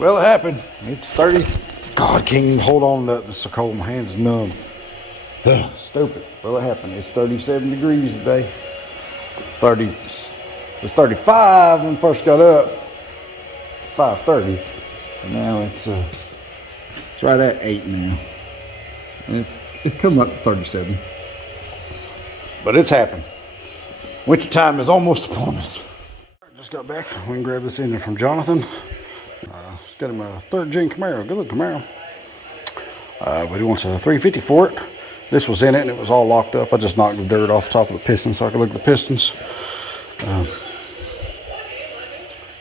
Well, it happened. It's 30. God, can't even hold on to this so cold. My hands numb. Ugh, stupid. Well, it happened. It's 37 degrees today. 30. It was 35 when we first got up. 5:30. And now it's right at 8 now. And it's come up to 37. But it's happened. Winter time is almost upon us. Just got back. We can grab this engine from Jonathan. He's got him a 3rd gen Camaro. Good looking Camaro. But he wants a 350 for it. This was in it and it was all locked up. I just knocked the dirt off the top of the piston so I could look at the pistons.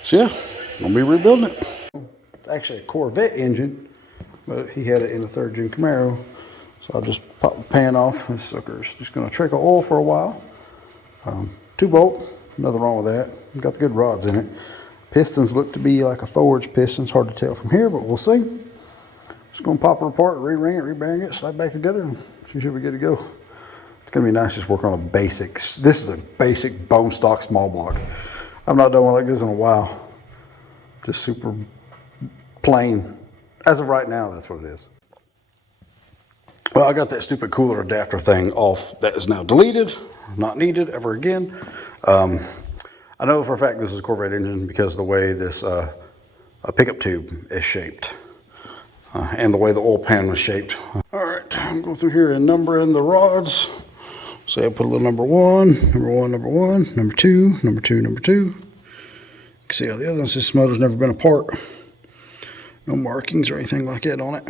So yeah, I'm gonna be rebuilding it. It's actually a Corvette engine, but he had it in a 3rd gen Camaro. So I'll just pop the pan off. This sucker's just gonna trickle oil for a while. 2-bolt, nothing wrong with that. Got the good rods in it. Pistons look to be like a forged piston. It's hard to tell from here, but we'll see. Just gonna pop it apart, re-ring it, re-bearing it, slide back together, and she should be good to go. It's gonna be nice just working on a basic. This is a basic bone stock small block. I've not done one like this in a while. Just super plain. As of right now, that's what it is. Well, I got that stupid cooler adapter thing off. That is now deleted, not needed ever again. I know for a fact this is a Corvette engine because of the way this pickup tube is shaped and the way the oil pan was shaped. All right, I'm going through here and numbering the rods. So I put a little number 1, number 1, number 1, number 2, number 2, number 2. You can see how the other ones, this motor's never been apart. No markings or anything like that on it.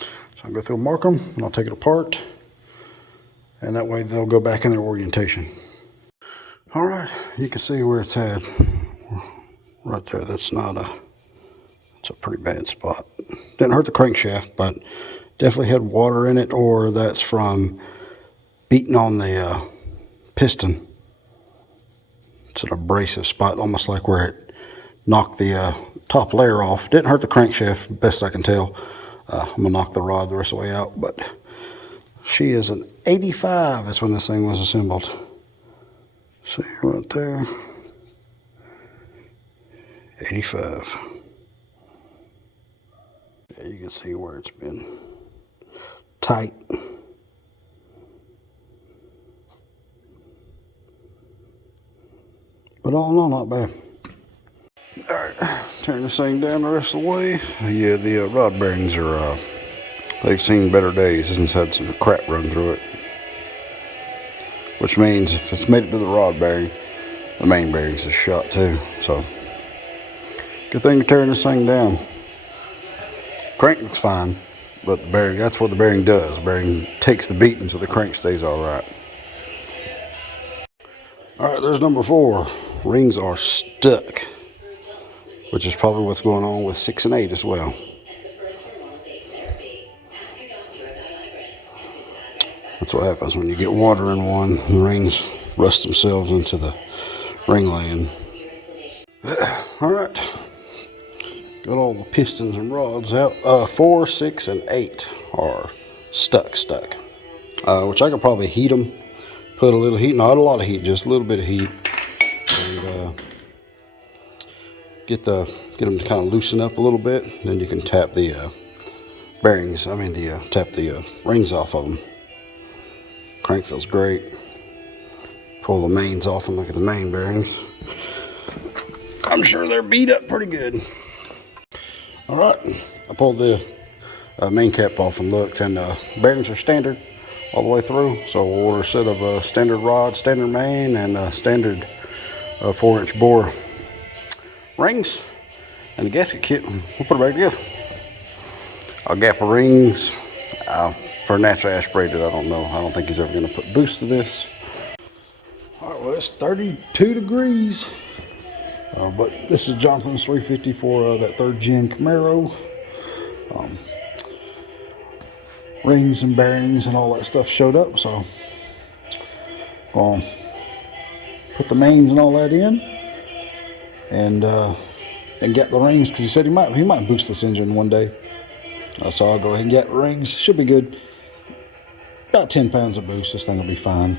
So I'll go through and mark them and I'll take it apart. And that way they'll go back in their orientation. All right, you can see where it's at. Right there, it's a pretty bad spot. Didn't hurt the crankshaft, but definitely had water in it, or that's from beating on the piston. It's an abrasive spot, almost like where it knocked the top layer off. Didn't hurt the crankshaft, best I can tell. I'm gonna knock the rod the rest of the way out, but she is an 85. That's when this thing was assembled. See right there, 85. Yeah, you can see where it's been tight. But all in all, not bad. All right, turn this thing down the rest of the way. Yeah, the rod bearings are, they've seen better days. This one's had some crap run through it. Which means if it's made it to the rod bearing, the main bearings is shot too. So, good thing to tear this thing down. Crank looks fine, but the bearing, that's what the bearing does. The bearing takes the beating so the crank stays all right. All right, there's number 4. Rings are stuck, which is probably what's going on with 6 and 8 as well. That's what happens when you get water in one. The rings rust themselves into the ring laying. All right, got all the pistons and rods out. 4, 6, and 8 are stuck. Which I could probably heat them. Put a little heat, not a lot of heat, just a little bit of heat, and get them to kind of loosen up a little bit. Then you can tap the bearings. Tap the rings off of them. Crank feels great. Pull the mains off and look at the main bearings. I'm sure they're beat up pretty good. All right, I pulled the main cap off and looked, and bearings are standard all the way through. So we'll order a set of standard rod, standard main, and standard 4-inch bore rings and the gasket kit. We'll put it back together. I'll gap the rings. For naturally aspirated, I don't know. I don't think he's ever going to put boost to this. All right, well, it's 32 degrees. But this is Jonathan's 350 for that 3rd gen Camaro. Rings and bearings and all that stuff showed up, so put the mains and all that in, and get the rings, because he said he might boost this engine one day. So I'll go ahead and get the rings. Should be good. About 10 pounds of boost. This thing will be fine.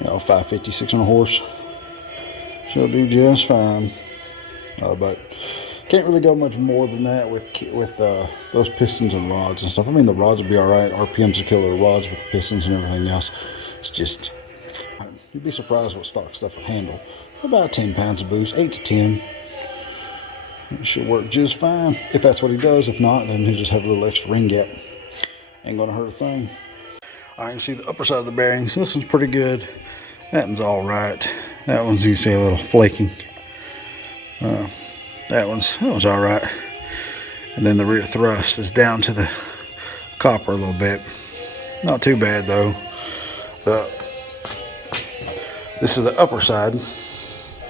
550, 600 horse. She'll do just fine. But Can't really go much more than that with those pistons and rods and stuff. I mean, the rods will be all right. RPMs will kill the rods with the pistons and everything else. It's just, you'd be surprised what stock stuff will handle. About 10 pounds of boost, 8 to 10. It should work just fine if that's what he does. If not, then he'll just have a little extra ring gap. Ain't gonna hurt a thing. All right, you can see the upper side of the bearings. This one's pretty good. That one's all right. That one's, you can see a little flaking. That one's all right. And then the rear thrust is down to the copper a little bit. Not too bad though. This is the upper side.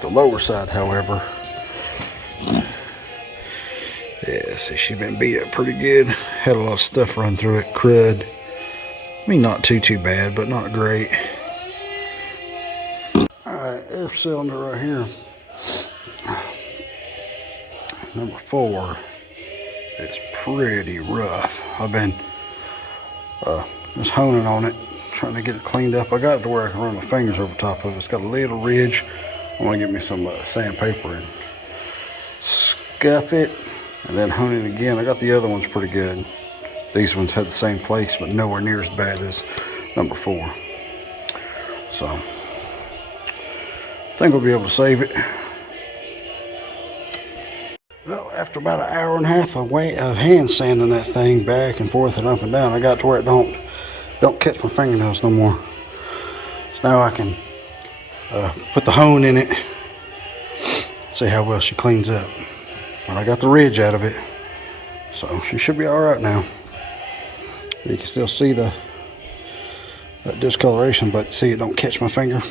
The lower side, however, yeah, see, she's been beat up pretty good. Had a lot of stuff run through it, crud. I mean, not too bad, but not great. All right, this cylinder right here, number 4, is pretty rough. I've been just honing on it, trying to get it cleaned up. I got it to where I can run my fingers over top of it. It's got a little ridge. I want to get me some sandpaper and scuff it, and then hone it again. I got the other ones pretty good. These ones had the same place, but nowhere near as bad as number 4. So, I think we'll be able to save it. Well, after about an hour and a half of hand sanding that thing back and forth and up and down, I got to where it don't catch my fingernails no more. So now I can put the hone in it, see how well she cleans up. But I got the ridge out of it, so she should be all right now. You can still see that discoloration, but see, it don't catch my finger.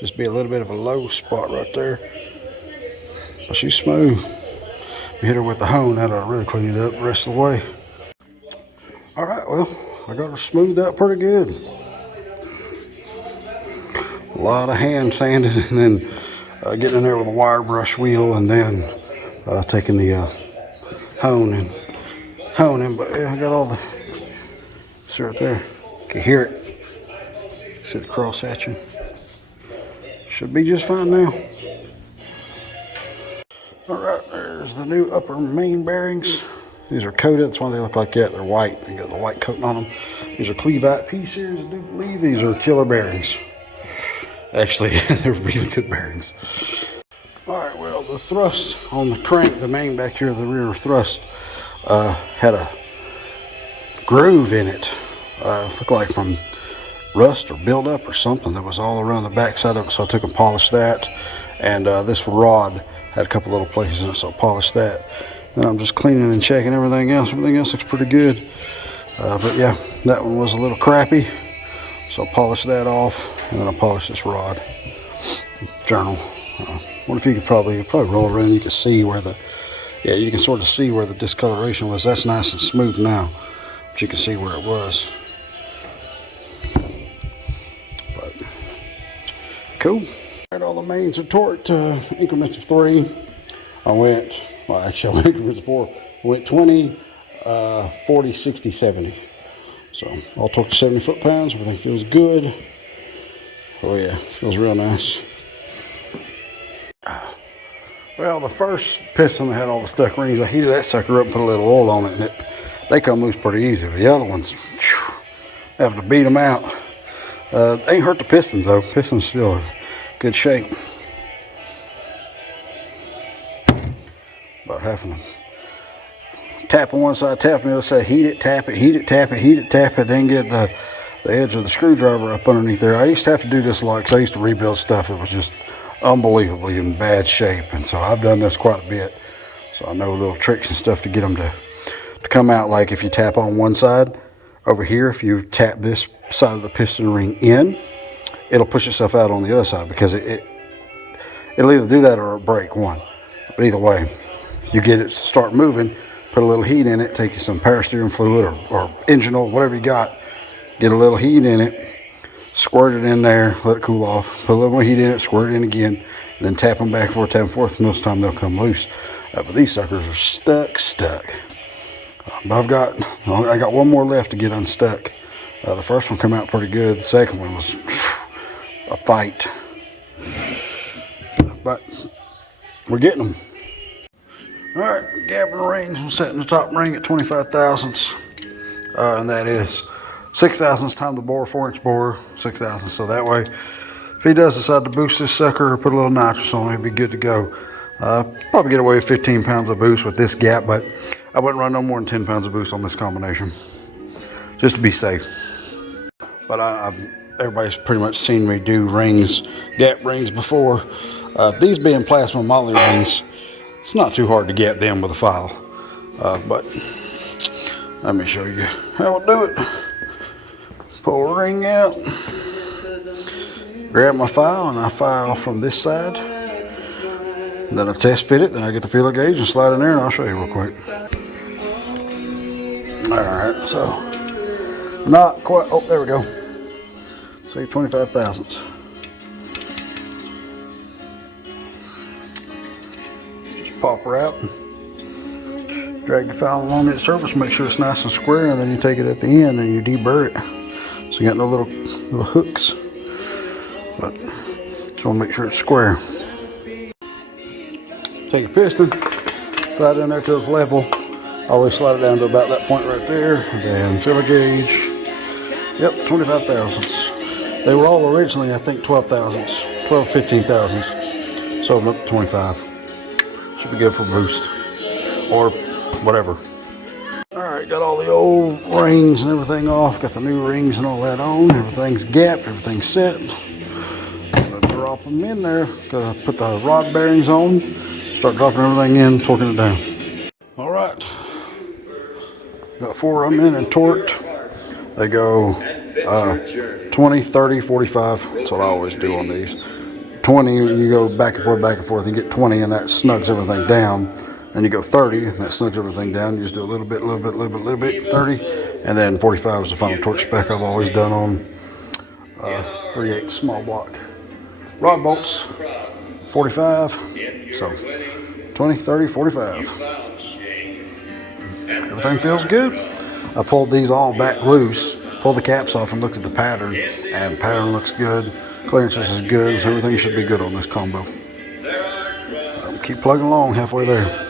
Just be a little bit of a low spot right there. But she's smooth. We hit her with the hone, that'll really clean it up the rest of the way. All right, well, I got her smoothed out pretty good. A lot of hand sanding, and then getting in there with a wire brush wheel, and then taking the hone and honing. But yeah, I got all the, see right there, you can hear it. See the cross hatching. Should be just fine now. All right, there's the new upper main bearings. These are coated, that's why they look like that. They're white, they got the white coating on them. These are Clevite P-Series, I do believe. These are killer bearings. Actually, they're really good bearings. All right, well, the thrust on the crank, the main back here, the rear thrust, had a groove in it. Looked like from rust or buildup or something that was all around the back side of it, so I took and polished that. And this rod had a couple little places in it, so I polished that. Then I'm just cleaning and checking everything else. Everything else looks pretty good. But yeah, that one was a little crappy, so I polished that off, and then I polished this rod. Journal. What if you could probably roll around, you can see where the, yeah, you can sort of see where the discoloration was. That's nice and smooth now, but you can see where it was. But cool. All the mains are torqued increments of 3. I went increments of 4. I went 20, 40, 60, 70. So all torqued to 70 foot-pounds. Everything feels good. Oh yeah, feels real nice. Well, the first piston that had all the stuck rings, I heated that sucker up and put a little oil on it, and they come loose pretty easy. The other ones, having to beat them out. Ain't hurt the pistons though. Pistons still in good shape. About having to tap on one side, tap on the other side, heat it, tap it, heat it, tap it, heat it, tap it, then get the edge of the screwdriver up underneath there. I used to have to do this a lot because I used to rebuild stuff that was just unbelievably in bad shape, and so I've done this quite a bit, so I know little tricks and stuff to get them to come out. Like if you tap on one side over here, if you tap this side of the piston ring in, it'll push itself out on the other side, because it'll either do that or it'll break one. But either way, you get it to start moving, put a little heat in it, take you some power steering fluid or engine oil, whatever you got, get a little heat in it, squirt it in there, let it cool off, put a little more heat in it, squirt it in again, and then tap them back and forth, tap them forth, and most of the time they'll come loose. But these suckers are stuck. But I got one more left to get unstuck. The first one came out pretty good. The second one was a fight. But we're getting them. All right, gapping the rings. I'm setting the top ring at 25 thousandths. And that is 6 thousandths times the bore, 4-inch bore, 6 thousandths. So that way, if he does decide to boost this sucker or put a little nitrous on it, he'll be good to go. Probably get away with 15 pounds of boost with this gap, but I wouldn't run no more than 10 pounds of boost on this combination, just to be safe. But everybody's pretty much seen me do rings, gap rings before. These being plasma moly rings, it's not too hard to gap them with a file. But let me show you how to do it. Pull a ring out, grab my file, and I file from this side. Then I test fit it, then I get the feeler gauge and slide in there, and I'll show you real quick. Alright, so not quite, oh, there we go. See, 25 thousandths. Pop her out. Drag your file along its surface, make sure it's nice and square, and then you take it at the end and you deburr it. So you got no little hooks, but just want to make sure it's square. Take a piston, slide in there till it's level. Always slide it down to about that point right there. And then filler gauge. Yep, 25 thousandths. They were all originally, I think, 12 thousandths, 12, 15 thousandths. So I'm up to 25. Should be good for boost or whatever. All right, got all the old rings and everything off. Got the new rings and all that on. Everything's gapped, everything's set. I'm gonna drop them in there. Gonna put the rod bearings on. Start dropping everything in, torquing it down. All right, got 4 of them in and torqued. They go 20, 30, 45. That's what I always do on these. 20, you go back and forth, and get 20, and that snugs everything down. Then you go 30, and that snugs everything down. You just do a little bit, 30, and then 45 is the final torque spec I've always done on 3/8 small block rod bolts. 45, so 20, 30, 45. Everything feels good. I pulled these all back loose, pulled the caps off and looked at the pattern, and pattern looks good. Clearances is good, so everything should be good on this combo. Keep plugging along, halfway there.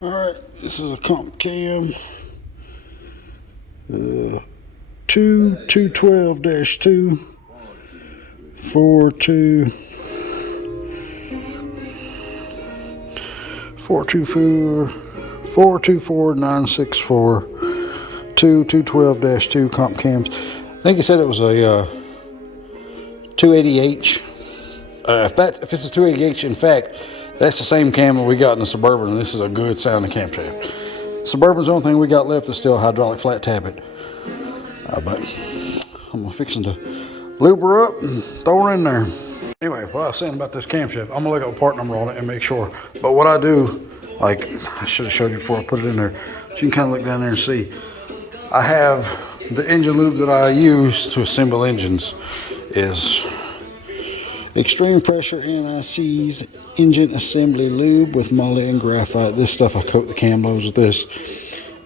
Alright, this is a comp cam 212-2 424-964 212-2 comp cams. I think he said it was a 280H. If it's a 280H, in fact, that's the same cam that we got in the Suburban, and this is a good sounding camshaft. Suburban's the only thing we got left is still hydraulic flat tappet. But I'm fixing to lube her up and throw her in there. Anyway, what I was saying about this camshaft, I'm gonna look up a part number on it and make sure. But what I do, like I should have showed you before I put it in there, but you can kind of look down there and see. I have the engine lube that I use to assemble engines is extreme pressure NIC's engine assembly lube with moly and graphite. This stuff, I coat the cam lobes with this.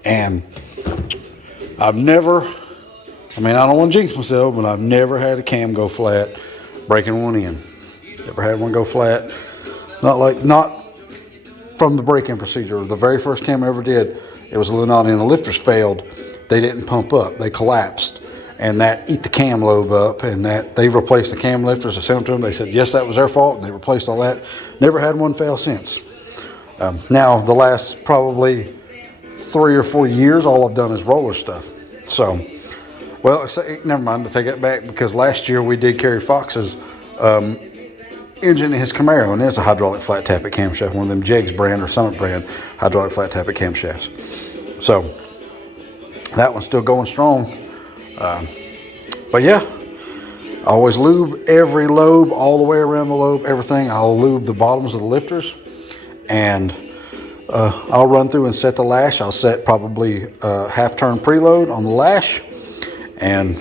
And I've never, I don't want to jinx myself, but I've never had a cam go flat breaking one in. Never had one go flat. Not from the break-in procedure. The very first cam I ever did, it was a Lunati and the lifters failed. They didn't pump up, they collapsed. And that ate the cam lobe up, and that they replaced the cam lifters. I sent them to them. They said, yes, that was their fault, and they replaced all that. Never had one fail since. Now, the last probably 3 or 4 years, all I've done is roller stuff. So, well, never mind, to take that back, because last year we did carry Fox's engine in his Camaro, and it's a hydraulic flat tappet camshaft, one of them Jegs brand or Summit brand hydraulic flat tappet camshafts. So that one's still going strong. But yeah, I always lube every lobe, all the way around the lobe, everything. I'll lube the bottoms of the lifters, and I'll run through and set the lash. I'll set probably half turn preload on the lash, and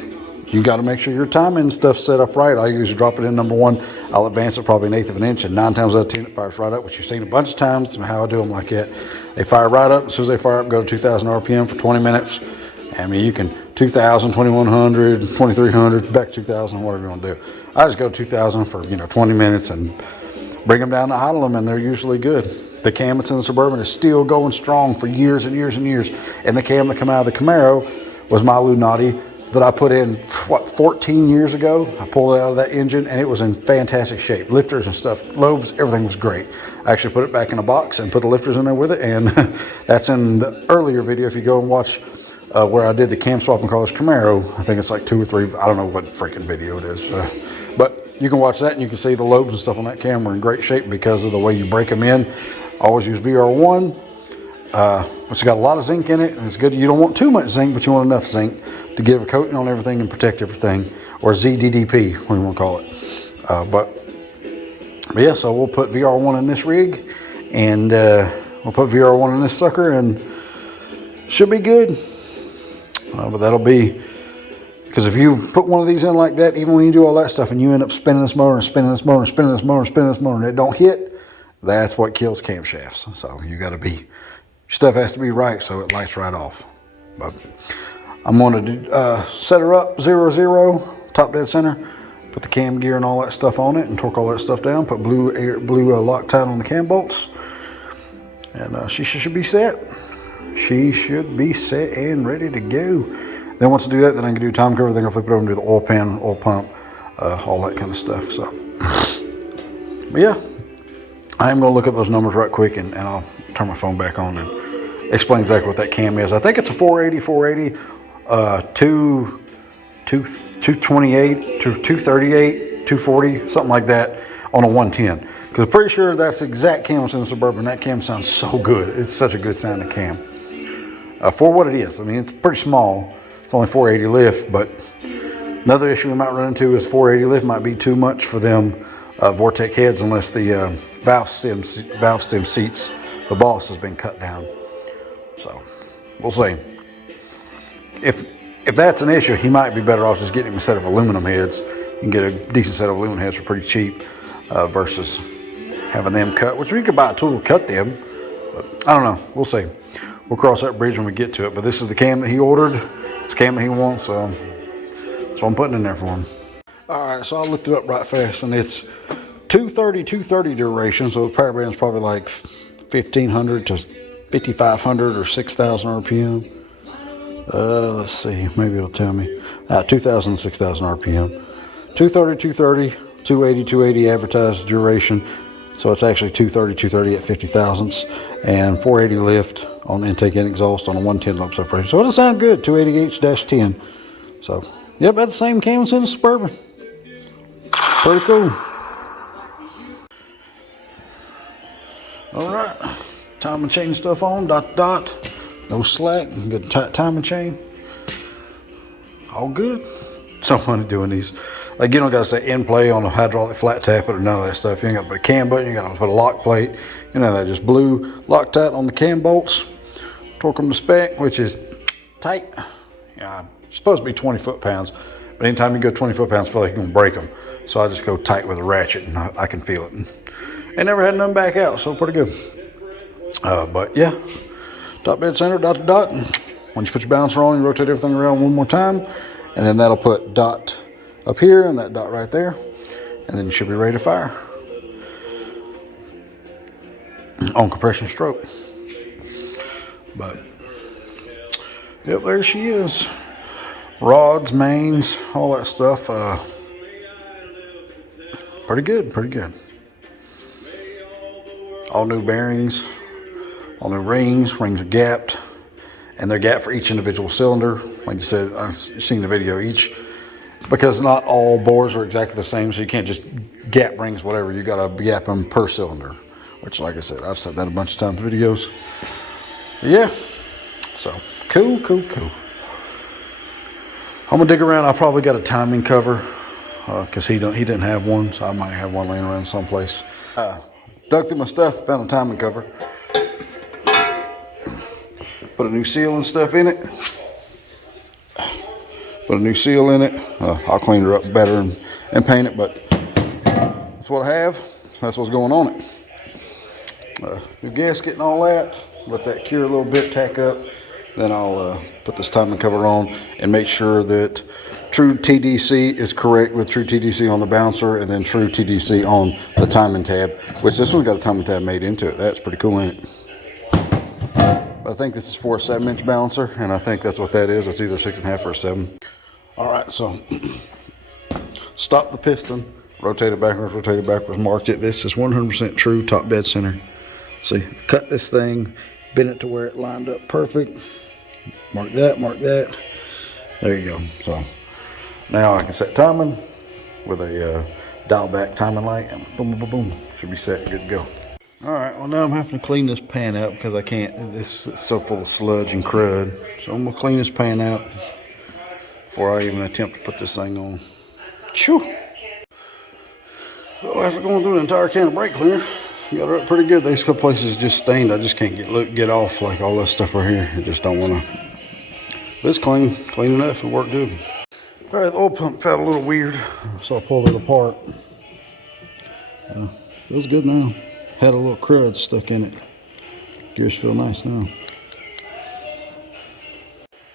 you got to make sure your timing and stuff's set up right. I usually drop it in number 1. I'll advance it probably 1/8 of an inch, and 9 times out of 10 it fires right up, which you've seen a bunch of times. And how I do them like that, they fire right up. As soon as they fire up, go to 2,000 RPM for 20 minutes. I mean, you can 2,000, 2,100, 2,300, back to 2,000, whatever you want to do. I just go 2,000 for 20 minutes and bring them down to idle them, and they're usually good. The cam that's in the Suburban is still going strong for years and years and years. And the cam that come out of the Camaro was my Lunati that I put in, 14 years ago. I pulled it out of that engine, and it was in fantastic shape. Lifters and stuff, lobes, everything was great. I actually put it back in a box and put the lifters in there with it, and that's in the earlier video. If you go and watch where I did the cam swap in Carlos Camaro, I think it's like 2 or 3, I don't know what freaking video it is. But you can watch that, and you can see the lobes and stuff on that cam are in great shape because of the way you break them in. I always use VR1. It's got a lot of zinc in it, and it's good. You don't want too much zinc, but you want enough zinc to give a coating on everything and protect everything, or ZDDP, what you want to call it. But yeah, so we'll put VR1 in this rig, and we'll put VR1 in this sucker, and should be good. But that'll be, because if you put one of these in like that, even when you do all that stuff, and you end up spinning this motor and spinning this motor and spinning this motor and spinning this motor, and it don't hit, that's what kills camshafts. So you got to be, your stuff has to be right so it lights right off. But I'm going to set her up 0-0, top dead center, put the cam gear and all that stuff on it, and torque all that stuff down, put blue Loctite on the cam bolts, and she should be set. She should be set and ready to go. Then once I do that, then I can do time cover, then I'll flip it over and do the oil pan, oil pump, all that kind of stuff. So, but yeah, I am going to look up those numbers right quick, and I'll turn my phone back on and explain exactly what that cam is. I think it's a 480, 228 to 238, 240, something like that on a 110. Because I'm pretty sure that's the exact cam that's in the Suburban. That cam sounds so good. It's such a good sounding cam. For what it is. I mean, it's pretty small. It's only 480 lift, but another issue we might run into is 480 lift might be too much for them Vortec heads, unless the valve stem seats, the boss has been cut down. So we'll see. If that's an issue, he might be better off just getting him a set of aluminum heads. You can get a decent set of aluminum heads for pretty cheap versus having them cut, which we could buy a tool to cut them. But I don't know. We'll see. We'll cross that bridge when we get to it. But this is the cam that he ordered. It's the cam that he wants, so that's what I'm putting in there for him. All right, so I looked it up right fast, and it's 230 duration, so the power band's probably like 1,500 to 5,500 or 6,000 RPM. Let's see, maybe it'll tell me. 2,000 to 6,000 RPM. 230, 280 advertised duration. So it's actually 230 at 50 thousandths, and 480 lift on intake and exhaust on a 110 lobe separation. So it'll sound good, 280H-10. So, yep, that's the same cam that's in the Suburban. Pretty cool. All right, timing chain stuff on, dot. No slack, good tight timing chain. All good. So funny doing these. Like, you don't gotta say in play on a hydraulic flat tappet or none of that stuff. You ain't gotta put a cam button, you gotta put a lock plate. You know, that just blue Loctite on the cam bolts. Torque them to spec, which is tight. Yeah, it's supposed to be 20 foot-pounds, but anytime you go 20 foot-pounds, I feel like you're gonna break them. So I just go tight with a ratchet, and I can feel it. And never had none back out, so pretty good. But yeah, top dead center, dot to dot. Once you put your balancer on, you rotate everything around one more time, and then that'll put dot up here and that dot right there, and then you should be ready to fire on compression stroke. But yep, there she is. Rods, mains, all that stuff. Pretty good. All new bearings, all new rings are gapped. and they're gap for each individual cylinder. Like you said, I've seen the video each, because not all bores are exactly the same, so you can't just gap rings whatever. You got to gap them per cylinder, which, like I said, I've said that a bunch of times in videos. But yeah, so cool. I'm gonna dig around. I probably got a timing cover because he didn't have one, so I might have one laying around someplace. Dug through my stuff, found a timing cover. Put a new seal and stuff in it. Put a new seal in it. I'll clean her up better and paint it, but that's what I have. That's what's going on it. New gasket and all that. Let that cure a little bit, tack up. Then I'll put this timing cover on and make sure that true TDC is correct with true TDC on the bouncer, and then true TDC on the timing tab, which this one's got a timing tab made into it. That's pretty cool, ain't it? But I think this is for a 7-inch balancer, and I think that's what that is. It's either 6.5 or a 7. All right, so stop the piston, rotate it backwards, marked it. This is 100% true, top dead center. See, cut this thing, bend it to where it lined up perfect. Mark that. There you go. So now I can set timing with a dial back timing light, and boom, boom, boom, boom. Should be set, good to go. All right, well now I'm having to clean this pan out because I can't, this is so full of sludge and crud. So I'm gonna clean this pan out before I even attempt to put this thing on. Phew. Well, after going through the entire can of brake cleaner, got it up pretty good. These couple places just stained. I just can't get off like all this stuff right here. I just don't want to. This clean enough. It worked good. All right, the oil pump felt a little weird, so I pulled it apart. Feels good now. Had a little crud stuck in it. Gears feel nice now.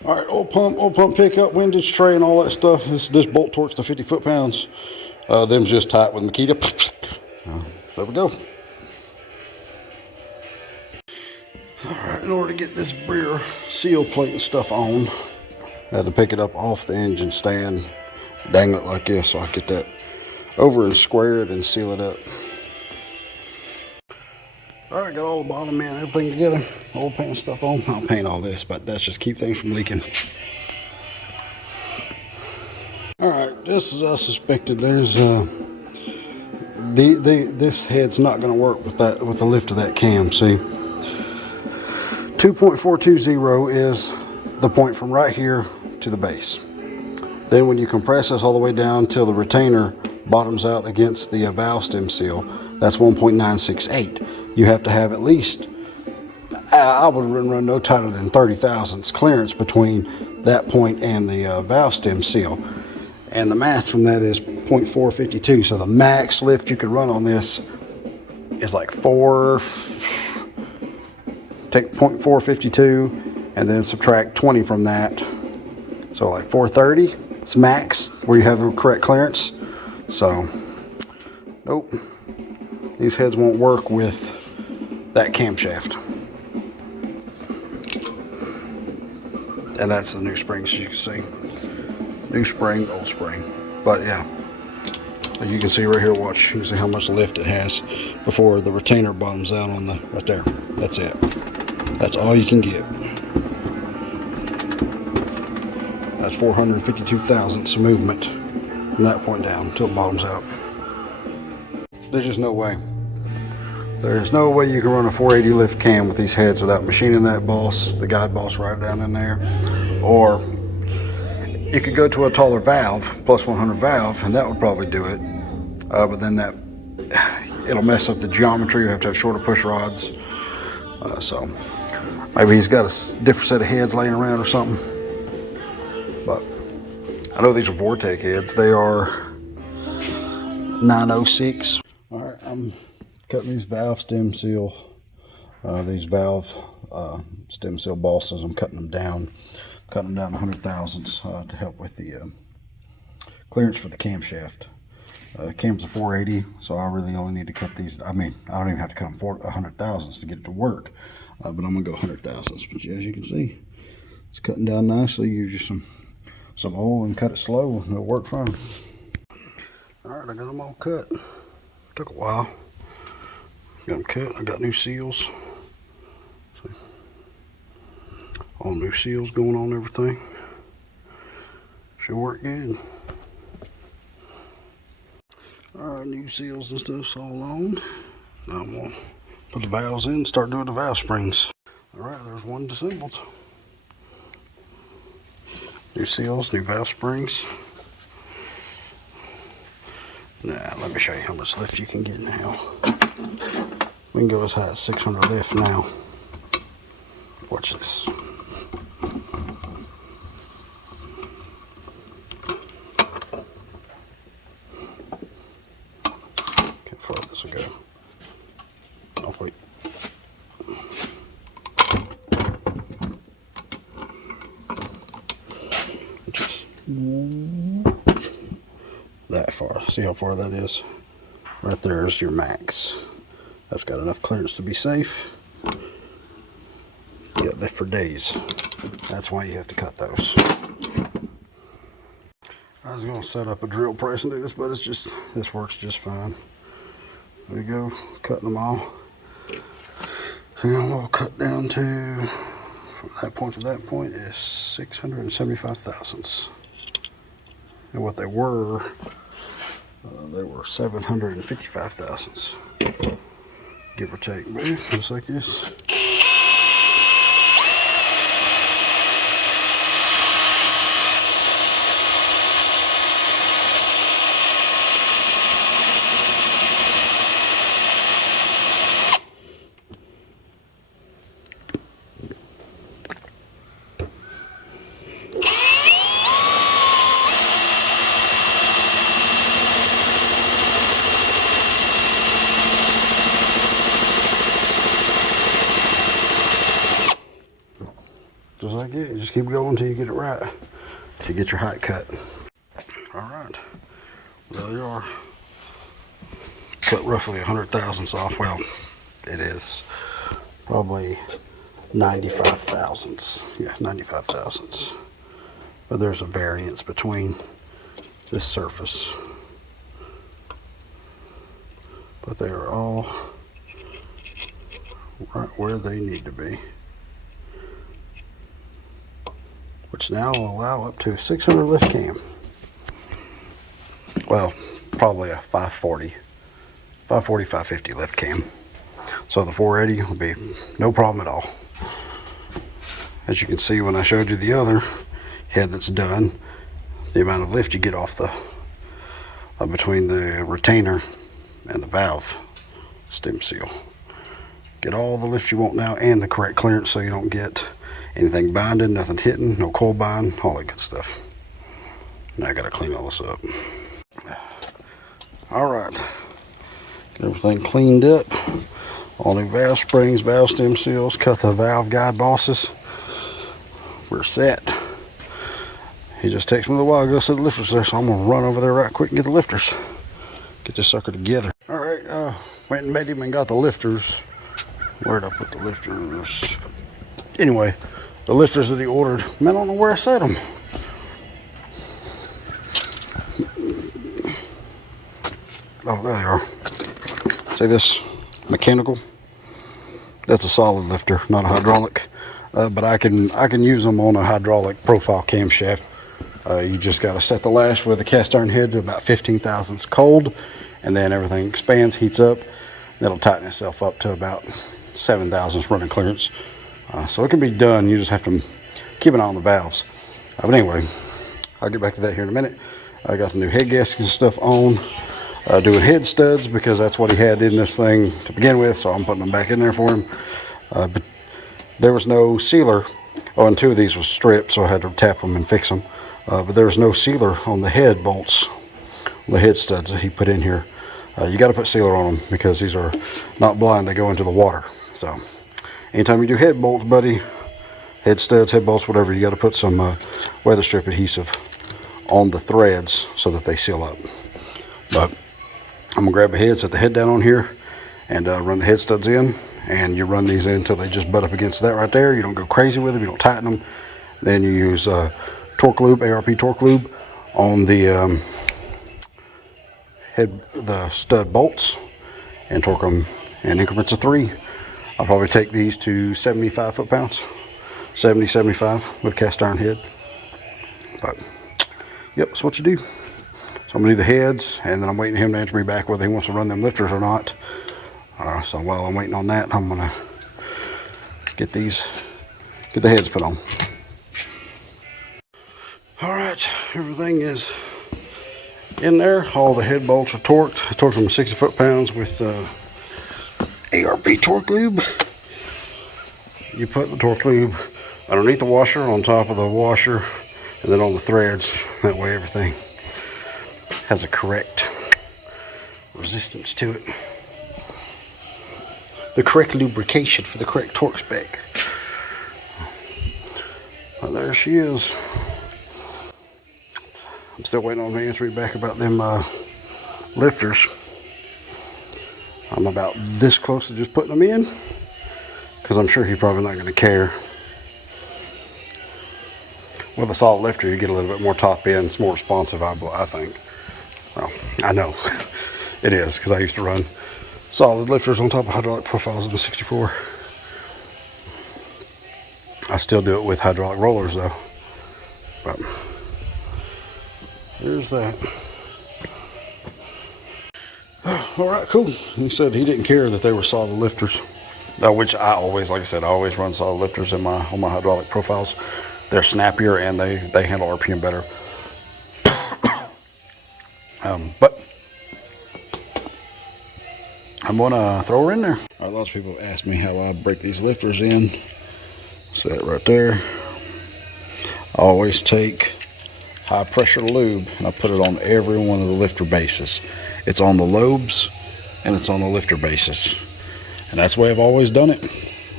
All right, oil pump pickup, windage tray, and all that stuff. This bolt torques to 50 foot-pounds. Them's just tight with Makita. There we go. Alright, in order to get this rear seal plate and stuff on, I had to pick it up off the engine stand, dangle it like this so I get that over and squared and seal it up. Alright, got all the bottom end, everything together, oil paint stuff on. I'll paint all this, but that's just keep things from leaking. Alright, just as I suspected, there's this head's not going to work with the lift of that cam, see. 2.420 is the point from right here to the base. Then when you compress this all the way down till the retainer bottoms out against the valve stem seal, that's 1.968. You have to have at least, I would run no tighter than 30 thousandths clearance between that point and the valve stem seal. And the math from that is 0.452. So the max lift you could run on this is like take 0.452 and then subtract 20 from that. So like 430, it's max where you have the correct clearance. So, nope. These heads won't work with that camshaft. And that's the new springs, as you can see. New spring, old spring. But yeah, you can see right here, watch, you can see how much lift it has before the retainer bottoms out on the, right there. That's it. That's all you can get. That's 452 thousandths of movement from that point down until it bottoms out. There's just no way. There's no way you can run a 480 lift cam with these heads without machining that boss, the guide boss right down in there. Or you could go to a taller valve, plus 100 valve, and that would probably do it. But then it'll mess up the geometry. You have to have shorter push rods. So maybe he's got a different set of heads laying around or something. But I know these are Vortec heads. They are 906. All right, I'm cutting these valve stem seal, stem seal bosses. I'm cutting them down 100 thousandths to help with the clearance for the camshaft. Cam's a 480, so I really only need to cut these. I mean, I don't even have to cut them 100 thousandths to get it to work, but I'm gonna go 100 thousandths. But as you can see, it's cutting down nicely. Use just some oil and cut it slow, and it'll work fine. All right, I got them all cut. Took a while. Got them cut. I got new seals. See? All new seals going on, everything. Should work good. Alright, new seals and stuff's all on. Now I'm gonna put the valves in and start doing the valve springs. Alright, there's one disassembled. New seals, new valve springs. Now, let me show you how much lift you can get now. We can go as high as 600 lift now. Watch this. How far this will go. Oh, wait. Just that far. See how far that is? Right there is your max. That's got enough clearance to be safe. You got lift for days. That's why you have to cut those. I was going to set up a drill press and do this, but this works just fine. There we go, cutting them all. And we'll cut down to, from that point to that point, is 675 thousandths. And what they were 755 thousandths, give or take, but just like this. Just like it, just keep going until you get it right, till you get your height cut. All right, there you are. Cut roughly 100 thousandths off. Well, it is probably 95 thousandths. Yeah, 95 thousandths. But there's a variance between this surface. But they are all right where they need to be. Which now will allow up to 600 lift cam. Well, probably a 540, 550 lift cam. So the 480 will be no problem at all. As you can see when I showed you the other head that's done, the amount of lift you get off the between the retainer and the valve stem seal. Get all the lift you want now and the correct clearance so you don't get anything binded, nothing hitting, no coil bind, all that good stuff. Now I gotta clean all this up. All right, get everything cleaned up. All new valve springs, valve stem seals, cut the valve guide bosses. We're set. He just texted me a while ago, said the lifters there, so I'm gonna run over there right quick and get the lifters. Get this sucker together. All right, went and met him and got the lifters. Where'd I put the lifters? Anyway, the lifters that he ordered, man, I don't know where I set them. Oh, there they are. See this mechanical? That's a solid lifter, not a hydraulic. But I can use them on a hydraulic profile camshaft. You just got to set the lash with a cast iron head to about 15 thousandths cold, and then everything expands, heats up. That'll tighten itself up to about 7 thousandths running clearance. So it can be done. You just have to keep an eye on the valves. But anyway, I'll get back to that here in a minute. I got the new head gaskets and stuff on. Doing head studs because that's what he had in this thing to begin with, so I'm putting them back in there for him. But there was no sealer. Oh, and two of these was stripped, so I had to tap them and fix them. But there was no sealer on the head bolts, the head studs that he put in here. You got to put sealer on them because these are not blind, they go into the water. So anytime you do head bolts, buddy, head studs, head bolts, whatever, you got to put some weather strip adhesive on the threads so that they seal up. But I'm gonna grab a head, set the head down on here, and run the head studs in. And you run these in until they just butt up against that right there. You don't go crazy with them, you don't tighten them. Then you use torque lube, ARP torque lube on the the stud bolts, and torque them in increments of 3. I'll probably take these to 75 foot-pounds. 70, 75 with cast iron head. But yep, that's what you do. So I'm gonna do the heads, and then I'm waiting for him to answer me back whether he wants to run them lifters or not. So while I'm waiting on that, I'm gonna get the heads put on. All right, everything is in there. All the head bolts are torqued. I torqued them 60 foot-pounds with ARP torque lube. You put the torque lube underneath the washer, on top of the washer, and then on the threads. That way everything has a correct resistance to it. The correct lubrication for the correct torque spec. Well, there she is. I'm still waiting on him to answer me back about them lifters. I'm about this close to just putting them in, because I'm sure he's probably not going to care. With a solid lifter, you get a little bit more top end. It's more responsive, I think. Well, I know it is, because I used to run solid lifters on top of hydraulic profiles in the 64. I still do it with hydraulic rollers though. But there's that. All right, cool. He said he didn't care that they were solid lifters, which I always, like I said, I always run solid lifters on my hydraulic profiles. They're snappier and they handle RPM better. But I'm gonna throw her in there. All right, lots of people have asked me how I break these lifters in. See that right there? I always take high pressure lube and I put it on every one of the lifter bases. It's on the lobes and it's on the lifter bases. And that's the way I've always done it.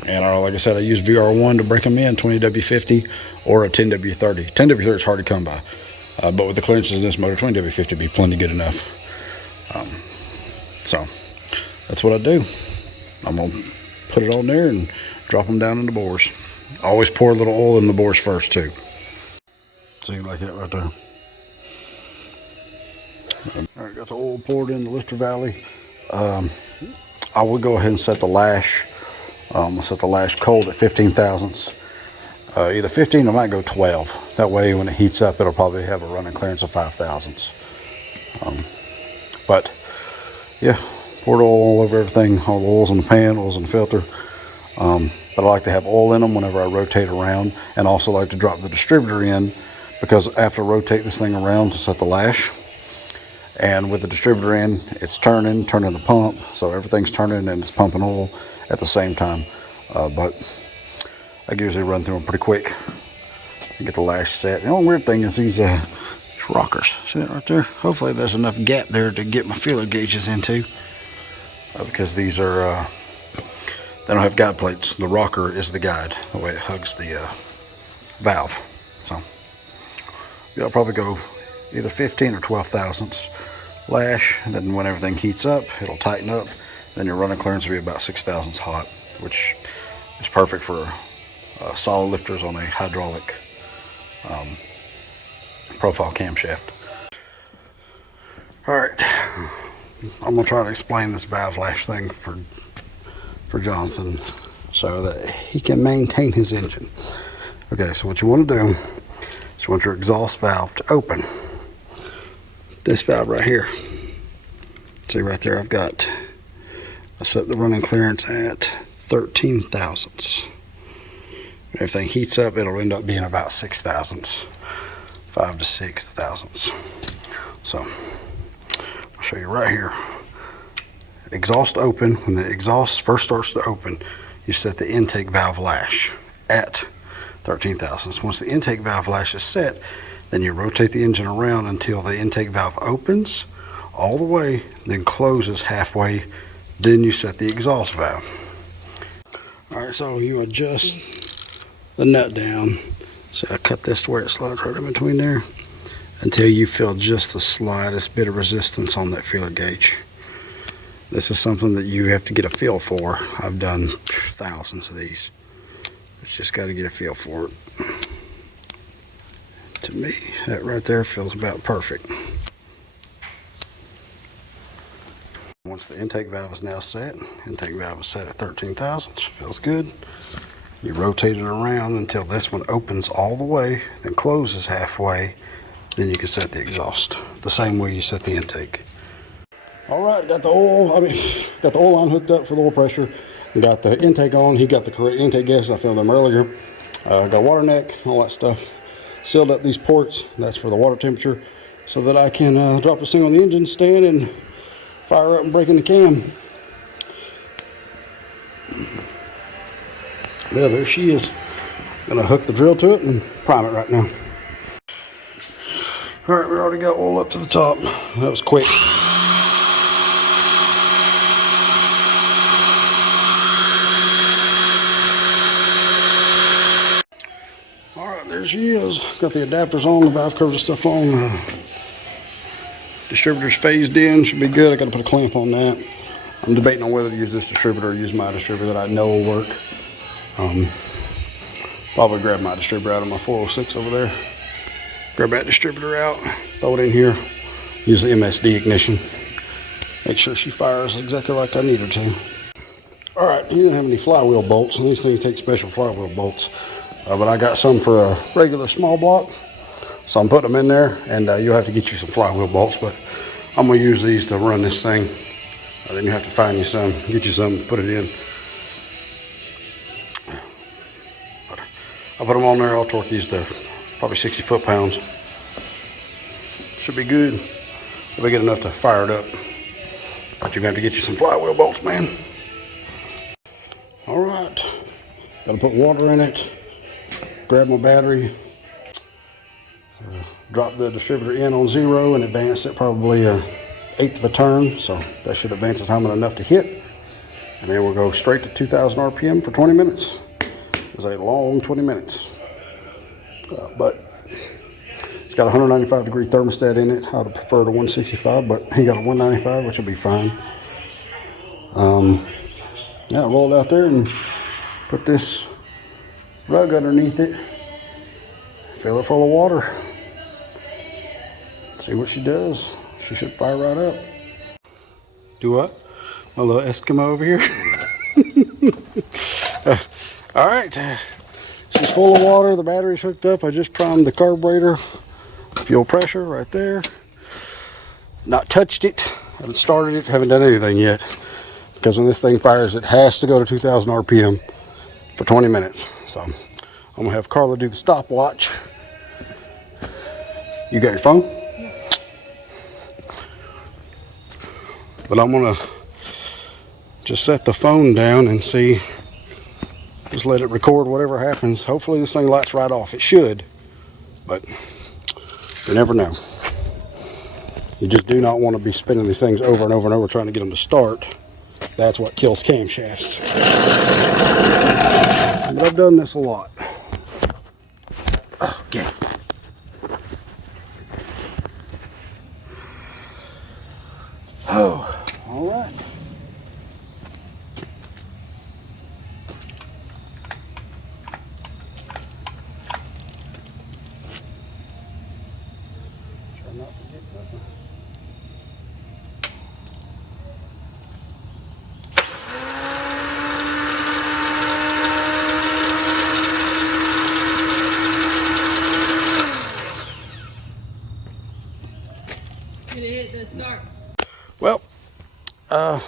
And like I said, I use VR1 to break them in, 20W50 or a 10W30. 10W30 is hard to come by. But with the clearances in this motor, 20W50 would be plenty good enough. So that's what I do. I'm going to put it on there and drop them down in the bores. I always pour a little oil in the bores first too. See, like that right there. All right, got the oil poured in the lifter valley. I would go ahead and set the lash. I'll set the lash cold at 15 thousandths. Either 15 or I might go 12. That way when it heats up, it'll probably have a running clearance of 5 thousandths. But yeah, poured oil all over everything. All the oil's in the pan, oil's in the filter. But I like to have oil in them whenever I rotate around, and also like to drop the distributor in, because after I rotate this thing around to set the lash, and with the distributor in, it's turning the pump, so everything's turning and it's pumping oil at the same time. But I usually run through them pretty quick and get the lash set. The only weird thing is these rockers. See that right there? Hopefully there's enough gap there to get my feeler gauges into, because these are they don't have guide plates. The rocker is the guide, the way it hugs the valve. So yeah, I'll probably go either 15 or 12 thousandths lash, and then when everything heats up, it'll tighten up. Then your running clearance will be about 6 thousandths hot, which is perfect for solid lifters on a hydraulic profile camshaft. All right, I'm gonna try to explain this valve lash thing for Jonathan so that he can maintain his engine. Okay, so what you want to do is you want your exhaust valve to open. This valve right here. See right there, I set the running clearance at 13 thousandths. When everything heats up, it'll end up being about 6 thousandths, 5 to 6 thousandths. So I'll show you right here. Exhaust open. When the exhaust first starts to open, you set the intake valve lash at 13 thousandths. Once the intake valve lash is set, then you rotate the engine around until the intake valve opens all the way, then closes halfway, then you set the exhaust valve. All right, so you adjust the nut down. So I cut this to where it slides right in between there until you feel just the slightest bit of resistance on that feeler gauge. This is something that you have to get a feel for. I've done thousands of these. It's just got to get a feel for it. To me, that right there feels about perfect. Once the intake valve is now set, intake valve is set at 13 thousandths, feels good. You rotate it around until this one opens all the way, then closes halfway. Then you can set the exhaust the same way you set the intake. All right, got the oil line hooked up for the oil pressure. Got the intake on. He got the correct intake gas. I filled them earlier. Got a water neck, all that stuff. Sealed up these ports. That's for the water temperature, so that I can drop this thing on the engine stand and fire up and break in the cam. Yeah, there she is. Gonna hook the drill to it and prime it right now. All right, we already got oil up to the top. That was quick. All right, there she is. Got the adapters on, the valve covers and stuff on. Distributor's phased in, should be good. I gotta put a clamp on that. I'm debating on whether to use this distributor or use my distributor that I know will work. Probably grab my distributor out of my 406 over there. Grab that distributor out, throw it in here, use the MSD ignition. Make sure she fires exactly like I need her to. All right, you don't have any flywheel bolts, and these things take special flywheel bolts. But I got some for a regular small block, so I'm putting them in there, and you'll have to get you some flywheel bolts, but I'm gonna use these to run this thing. Then you have to find you some, get you some, put it in. I'll put them on there. I'll torque these to probably 60 foot-pounds. Should be good. It'll be good enough to fire it up. But you're gonna have to get you some flywheel bolts, man. All right, gotta put water in it. Grab my battery. Drop the distributor in on 0 and advance it probably an 1/8 of a turn. So that should advance the timing enough to hit. And then we'll go straight to 2,000 RPM for 20 minutes. It's a long 20 minutes. But it's got a 195-degree thermostat in it. I'd prefer the 165, but he got a 195, which will be fine. Yeah, roll it out there and put this rug underneath it. Fill it full of water. See what she does. She should fire right up. Do what? My little Eskimo over here. All right, she's full of water. The battery's hooked up. I just primed the carburetor. Fuel pressure right there. Not touched it. Haven't started it. Haven't done anything yet. Because when this thing fires, it has to go to 2,000 RPM for 20 minutes. So I'm gonna have Carla do the stopwatch. You got your phone? Yeah. But I'm gonna just set the phone down and see. Just let it record whatever happens. Hopefully this thing lights right off. It should, but you never know. You just do not want to be spinning these things over and over and over trying to get them to start. That's what kills camshafts. But I've done this a lot. Okay. Oh, all right. Not forget nothing. Did it hit the start? Well,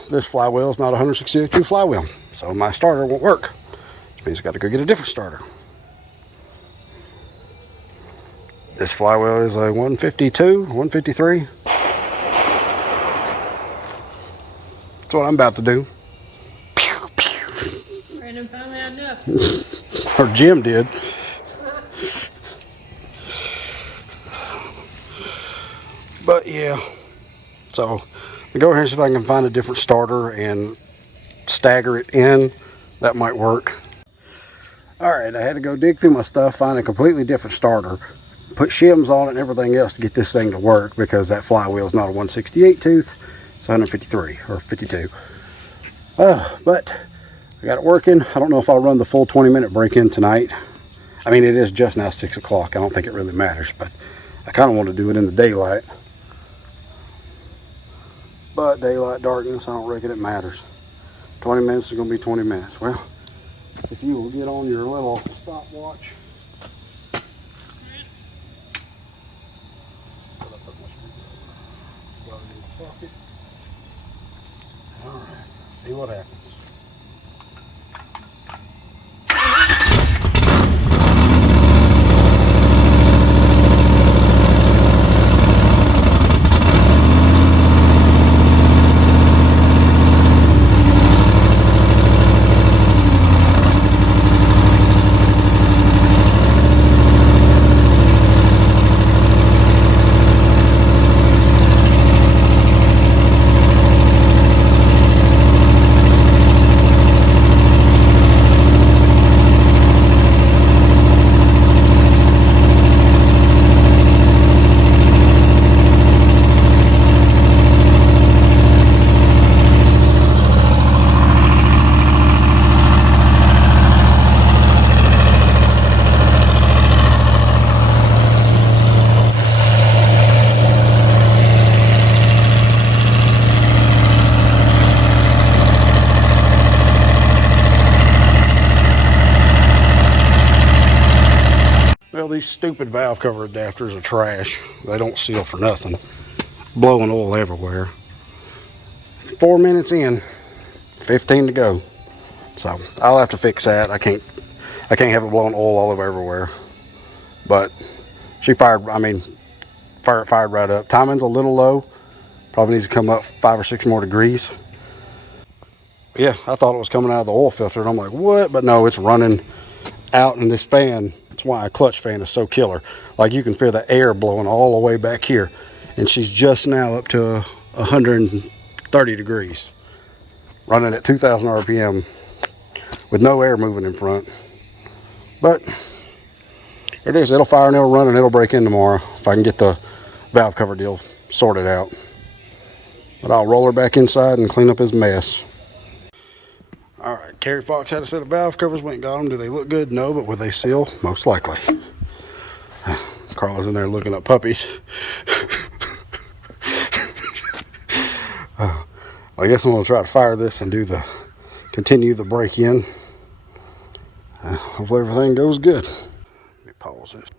this flywheel is not a 162 flywheel, so my starter won't work. Which means I got to go get a different starter. This flywheel is a 152, 153. That's what I'm about to do. Pew, pew. Brandon finally had enough. Or Jim did. But yeah, so I'll go here and see if I can find a different starter and stagger it in. That might work. All right, I had to go dig through my stuff, find a completely different starter, put shims on it and everything else to get this thing to work, because that flywheel is not a 168 tooth, it's 153 or 52. But I got it working. I don't know if I'll run the full 20-minute break-in tonight. I mean, it is just now 6 o'clock. I don't think it really matters, but I kind of want to do it in the daylight. But daylight, darkness, I don't reckon it matters. 20 minutes is going to be 20 minutes. Well, If you will get on your little stopwatch. Alright, see what happens. Well, these stupid valve cover adapters are trash. They don't seal for nothing. Blowing oil everywhere. 4 minutes in, 15 to go. So I'll have to fix that. I can't have it blowing oil all over everywhere. But she fired right up. Timing's a little low. Probably needs to come up 5 or 6 more degrees. Yeah, I thought it was coming out of the oil filter, and I'm like, what? But no, it's running out in this fan. That's why a clutch fan is so killer. Like, you can feel the air blowing all the way back here, and she's just now up to 130 degrees, running at 2,000 RPM with no air moving in front. But it is. It'll fire and it'll run and it'll break in tomorrow if I can get the valve cover deal sorted out. But I'll roll her back inside and clean up his mess. All right, Carrie Fox had a set of valve covers, went and got them. Do they look good? No, but will they seal? Most likely. Carla's in there looking up puppies. I guess I'm gonna try to fire this and continue the break-in. Hopefully everything goes good. Let me pause this.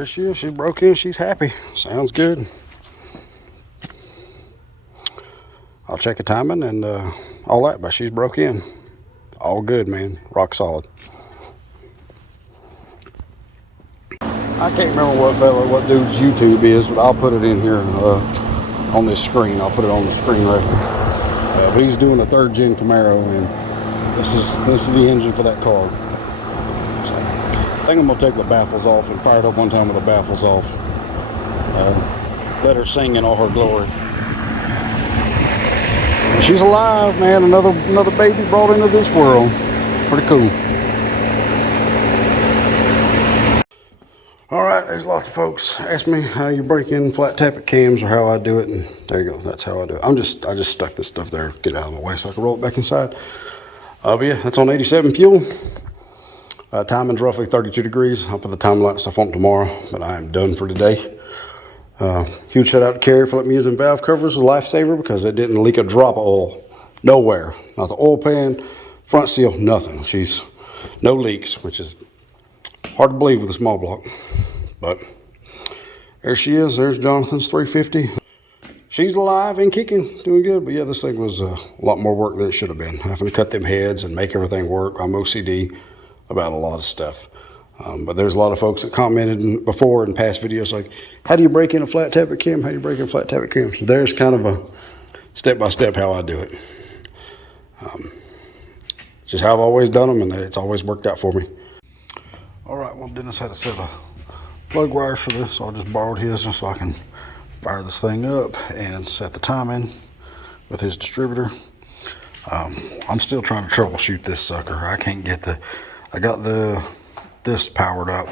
There she is. She broke in. She's happy. Sounds good. I'll check the timing and all that, but she's broke in. All good, man. Rock solid. I can't remember what dude's YouTube is, but I'll put it in here on this screen. I'll put it on the screen right here. But he's doing a 3rd gen Camaro, and this is the engine for that car. So, I think I'm gonna take the baffles off and fire it up one time with the baffles off. Let her sing in all her glory. And she's alive, man. Another baby brought into this world. Pretty cool. All right, there's lots of folks ask me how you break in flat tappet cams or how I do it, and there you go. That's how I do it. I just stuck this stuff there, get it out of my way so I can roll it back inside. But yeah, that's on 87 fuel. Timing's roughly 32 degrees. I'll put the time light stuff on tomorrow, but I am done for today. Huge shout out to Carrie for letting me use them valve covers, a lifesaver, because it didn't leak a drop of oil. Nowhere. Not the oil pan, front seal, nothing. She's no leaks, which is hard to believe with a small block. But there she is. There's Jonathan's 350. She's alive and kicking, doing good. But yeah, this thing was a lot more work than it should have been. Having to cut them heads and make everything work. I'm OCD about a lot of stuff. But there's a lot of folks that commented before in past videos like, how do you break in a flat tappet cam? How do you break in a flat tappet cam? So there's kind of a step-by-step how I do it. Just how I've always done them, and it's always worked out for me. All right, well, Dennis had a set of plug wires for this, so I just borrowed his just so I can fire this thing up and set the timing with his distributor. I'm still trying to troubleshoot this sucker. I can't get I got this powered up,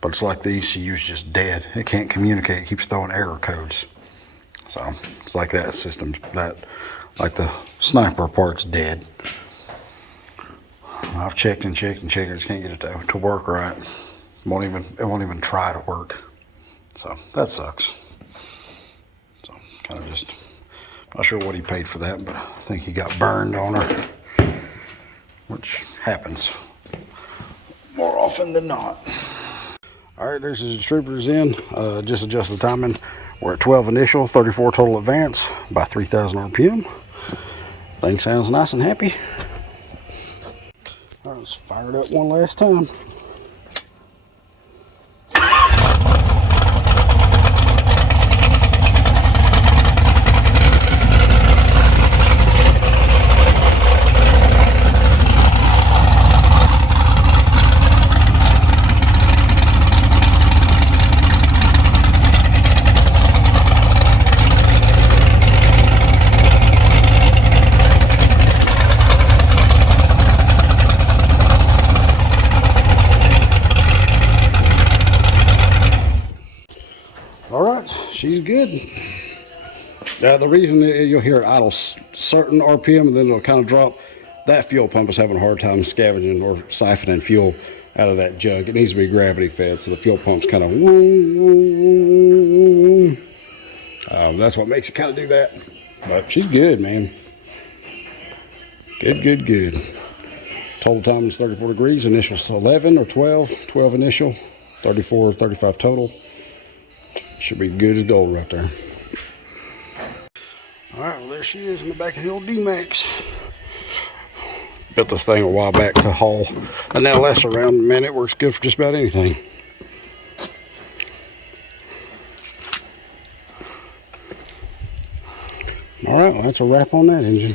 but it's like the ECU's just dead. It can't communicate. It keeps throwing error codes. So it's like that system, like the sniper part's dead. I've checked and checked and checked. I just can't get it to work right. It won't even try to work. So that sucks. So kind of just not sure what he paid for that, but I think he got burned on her, which happens more often than not. All right, there's his distributors in. Just adjust the timing. We're at 12 initial, 34 total advance by 3,000 RPM. Thing sounds nice and happy. All right, let's fire it up one last time. All right, she's good. The reason you'll hear it idle certain RPM and then it'll kind of drop, that fuel pump is having a hard time scavenging or siphoning fuel out of that jug. It needs to be gravity fed, so the fuel pump's kind of that's what makes it kind of do that. But she's good, man. Good. Total time is 34 degrees. Initial's 11 or 12. 12 initial, 34, 35 total. Should be good as gold right there. All right, well, there she is in the back of the old D-Max. Built this thing a while back to haul, and now lasts around, man, it works good for just about anything. All right, well, that's a wrap on that engine.